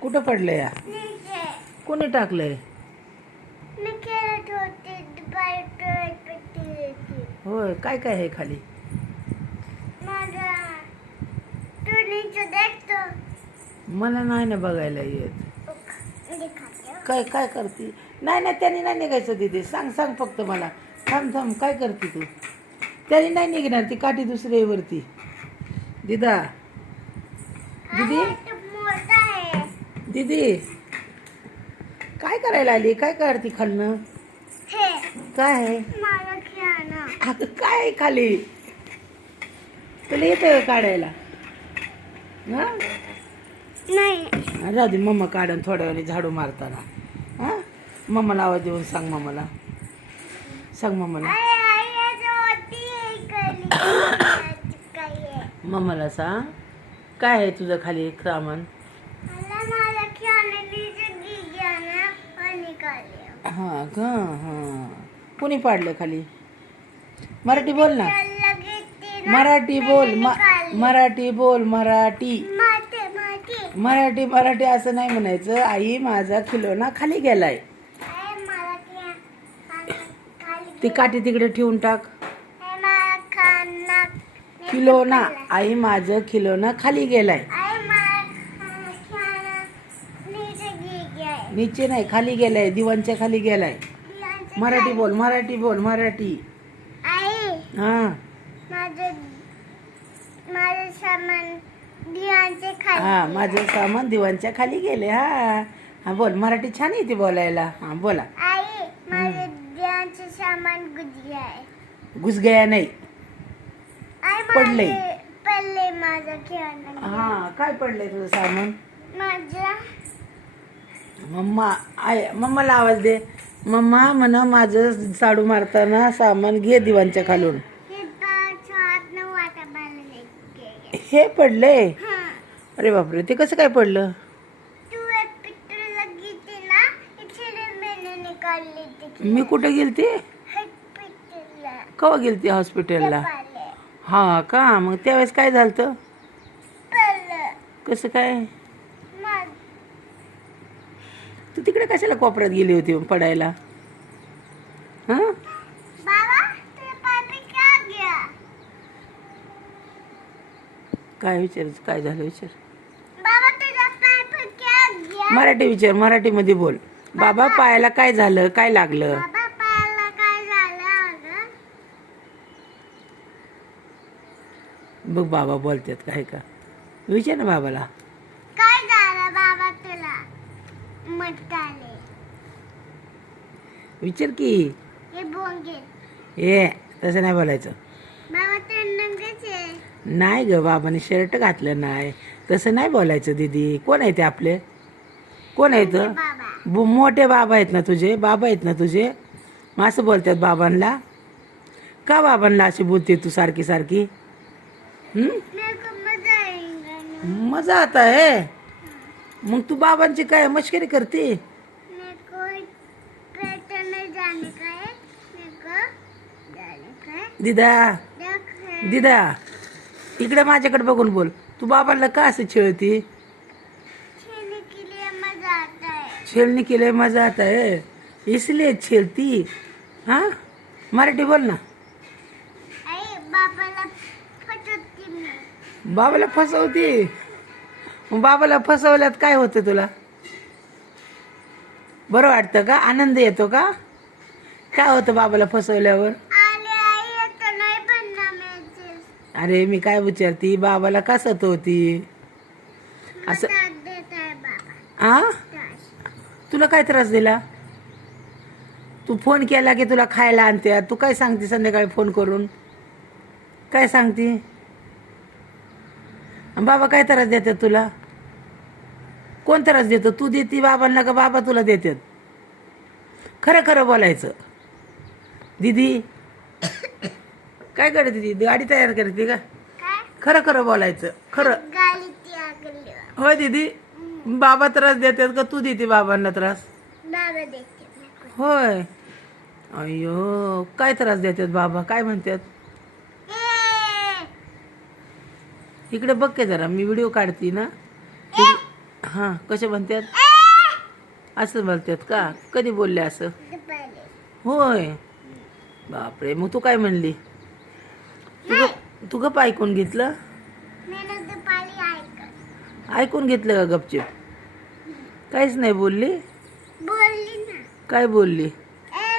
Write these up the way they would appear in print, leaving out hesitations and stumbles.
कुठं पडलं या? कोणी टाकलंय? होय, काय काय आहे खाली? मला नाही ना बघायला येत. काय काय करते? नाही नाही, त्यांनी नाही निघायचं तिथे. सांग सांग फक्त मला. थांब थांब, काय करते तू? त्यांनी नाही निघणार, ती काठी दुसरी वरती. दिदा, दीदी, दीदी, काय करायला आली? काय काढती खालनं? काय आहे? अगं, काय आहे खाली? तुला येतं काढायला? हा, नाही. राहू दे, मम्मा काढन थोड्या वेळाने झाडू मारताना. हा, मम्माला आवाज देऊन सांग. मम्माला सांग. मम्माला मम्माला सांग, काय आहे तुझं खाली सामान? हा का? हा, कोणी पाडलं खाली? मराठी बोल ना. मराठी बोल. मराठी बोल. मराठी मराठी मराठी असं नाही म्हणायचं. आई, माझा खिलोना खाली गेलाय. ती काठी तिकडे ठेवून टाक. खिलोना, आई, माझं खिलोना खाली गेलाय. नीचे नाही, खाली गेलाय. दिवाणच्या खाली गेलाय. मराठी बोल. मराठी बोल. मराठी. हा, हा, माझं सामान दिवाणच्या खाली गेले. हा हा, बोल. मराठी छान येते बोलायला. हा, बोला. सामान घुस गया नाही, पडलंय. पडले माझं खेळणं. हा, काय पडलंय तुझं सामान? माझं मम्मा, मम्माला आवाज दे. मम्मा म्हण, माझं साडू मारताना सामान घे दिवाणच्या खालून. हे पडलंय? अरे बापरे, ते कसं काय पडलं? मी कुठे गेलती? केव्हा गेलती हॉस्पिटलला? हा का? मग त्यावेळेस काय झालं? कसं काय? तू तिकडे कशाला कोपऱ्यात गेली होती पडायला? हा, काय विचारायचं? काय झालं विचार. मराठी विचार. मराठी मध्ये बोल. बाबा, पायाला काय झालं? काय लागलं? बघ, बाबा बोलतात काय का? विचार ना बाबाला. काय झालं बाबा तुला? मटाले विचार की. हे बोंगे ए, तसं नाही बोलायचं. बाबा ते नंगचे. नाही ग, बाबाने शर्ट घातलं नाही. तसं नाही बोलायचं दीदी. कोण आहे ते आपले? कोण आहेत? बाबा मोठे बाबा आहेत ना तुझे? बाबा आहेत ना तुझे? मग असं बोलतात बाबांना? का बाबांना अशी बोलते तू सारखी सारखी? मेरे को मजा आएगा. मजा आता है. मग तू बाबांची काय मस्करी करते? मेरे को पेट में जाने का है. मेरे को जाने का है. दिदा, देख दिदा, इकडे माझ्याकडे बघून बोल. तू बाबांना का असं छेळती? खेलने के लिए मजा आता है. छेलने के लिए मजा आता है, इसलिए छेलती. हाँ, मराठी बोल ना. आई बाबाला फटवते मी. बाबाला फसवती? मग बाबाला फसवल्यात काय होतं तुला? बरं वाटतं का? आनंद येतो का? काय होतं बाबाला फसवल्यावर? आले आई आता नाही बनना मॅचेस. अरे, मी काय विचारती, बाबाला का सतवती असं? त्रास देत आहे बाबा. आ, त्रास. तुला काय त्रास दिला? तू फोन केला की तुला खायला आणते. तू काय सांगते संध्याकाळी फोन करून? काय सांगते? बाबा काय त्रास देतात तुला? कोण त्रास देतो? तू देती बाबांना का बाबा तुला देतात? खरं खरं बोलायचं. दीदी काय करते? दीदी गाडी तयार करते का? काय? खरं खरं बोलायचं. खरं. गाली ती आगली. होय दीदी, बाबा त्रास देतात का तू देते बाबांना त्रास? बाबा देते मेरे को. होय. अय्यो, काय त्रास देतात बाबा? काय म्हणतात? ए, इकडे बघ के जरा, मी व्हिडिओ काढते ना. ए, हां कसे म्हणतात असं म्हणतात का कधी बोलले असं दुपारी होय बापरे मग तू काय म्हणली तू गप ऐकून घेतलं मी दुपारी ऐकत ऐकून घेतलं का गपचिप काहीच नाही बोलली बोलली ना काय बोलली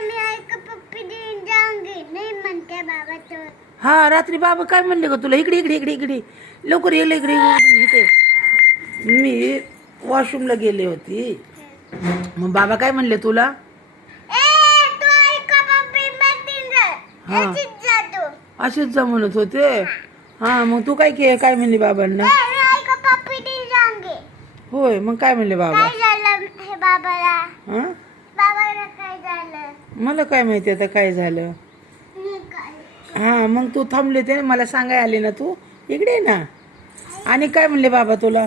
मी ऐक पप्पी देऊन जाऊंगी नाही म्हणते बाबा तो हा रात्री बाबा काय म्हणले का तुला इकडे इकडे इकडे इकडे लवकर ये इकडे इकडे इथे मी वॉशरूमला गेले होती मग बाबा काय म्हणले तुला तू ऐक पप्पी मत हा. जा तू असेच जा म्हणत होते हा मग तू काय म्हणली बाबांना ऐक पप्पी देऊन जाऊंगी होय मग काय म्हणले बाबा काय झालं हे बाबाला हा बाबाला काय झालं मला काय माहिती आता काय झालं मी काय हा मग तू थांबले ते मला सांगाय आले ना तू इकडे ये ना आणि काय म्हणले बाबा तुला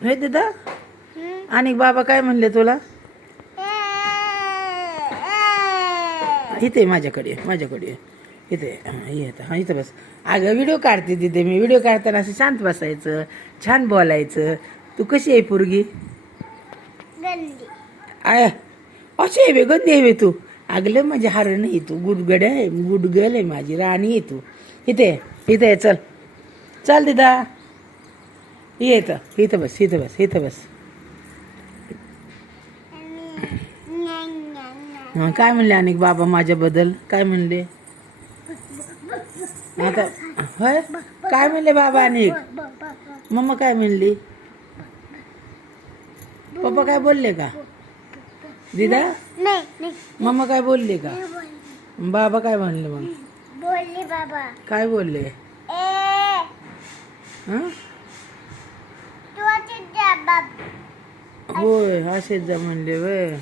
हे दादा आणि बाबा काय म्हणले तुला इथे माझ्याकडे इथे हा इथं बस अगं व्हिडिओ काढते तिथे मी व्हिडिओ काढताना असं शांत बसायचं छान बोलायचं तू कशी आहे पोरगी गंदी आय अशी आहे बे गंदी आहे बे तू अगलं माझी हार नाही तू गुडगड आहे गुडगल आहे माझी राणी आहे तू इथे आहे चल चल दिदा ये इथं बस हा, काय म्हणले अनेक बाबा माझ्याबद्दल काय म्हणले आता होय काय म्हणले बाबा अनेक मम्मा काय म्हणली पप्पा काय बोलले का दिदा नाही मम्मा काय बोलले का बाबा काय म्हणले मग बोलली बाबा काय बोलले हं? तू अशीच जा बाबा होय असेच जा म्हणले वय